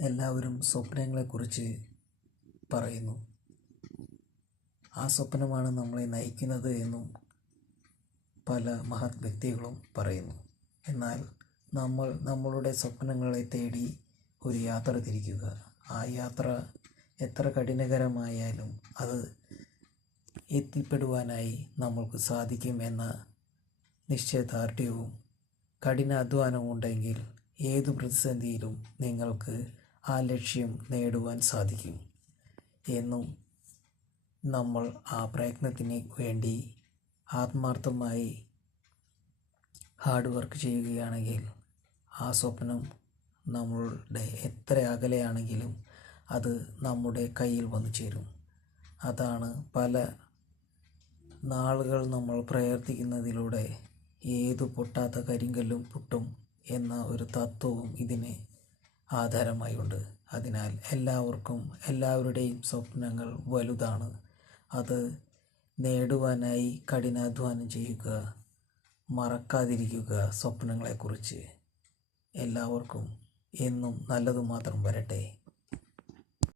എല്ലാവരും സ്വപ്നങ്ങളെക്കുറിച്ച് പറയുന്നു. ആ സ്വപ്നമാണ് നമ്മളെ നയിക്കുന്നത് എന്നും പല മഹത് വ്യക്തികളും പറയുന്നു. എന്നാൽ നമ്മൾ നമ്മളുടെ സ്വപ്നങ്ങളെ തേടി ഒരു യാത്ര തിരിക്കുക. ആ യാത്ര എത്ര കഠിനകരമായാലും അത് എത്തിപ്പെടുവാനായി നമ്മൾക്ക് സാധിക്കും എന്ന നിശ്ചയദാർഢ്യവും കഠിനാധ്വാനവും ഉണ്ടെങ്കിൽ ഏതു പ്രതിസന്ധിയിലും നിങ്ങൾക്ക് ആ ലക്ഷ്യം നേടുവാൻ സാധിക്കും എന്നും നമ്മൾ ആ പ്രയത്നത്തിന് വേണ്ടി ആത്മാർത്ഥമായി ഹാർഡ് വർക്ക് ചെയ്യുകയാണെങ്കിൽ ആ സ്വപ്നം നമ്മളുടെ എത്ര അകലെയാണെങ്കിലും അത് നമ്മുടെ കയ്യിൽ വന്നു ചേരും. അതാണ് പല നാളുകൾ നമ്മൾ പ്രയത്നിക്കുന്നതിലൂടെ ഏതു പൊട്ടാത്ത കരിങ്കല്ലും പൊട്ടും എന്ന ഒരു തത്വവും ഇതിന് ആധാരമായി ഉണ്ട്. അതിനാൽ എല്ലാവരുടെയും സ്വപ്നങ്ങൾ വലുതാണ്. അത് നേടുവാനായി കഠിനാധ്വാനം ചെയ്യുക, മറക്കാതിരിക്കുക സ്വപ്നങ്ങളെക്കുറിച്ച്. എല്ലാവർക്കും എന്നും നല്ലതു മാത്രം വരട്ടെ.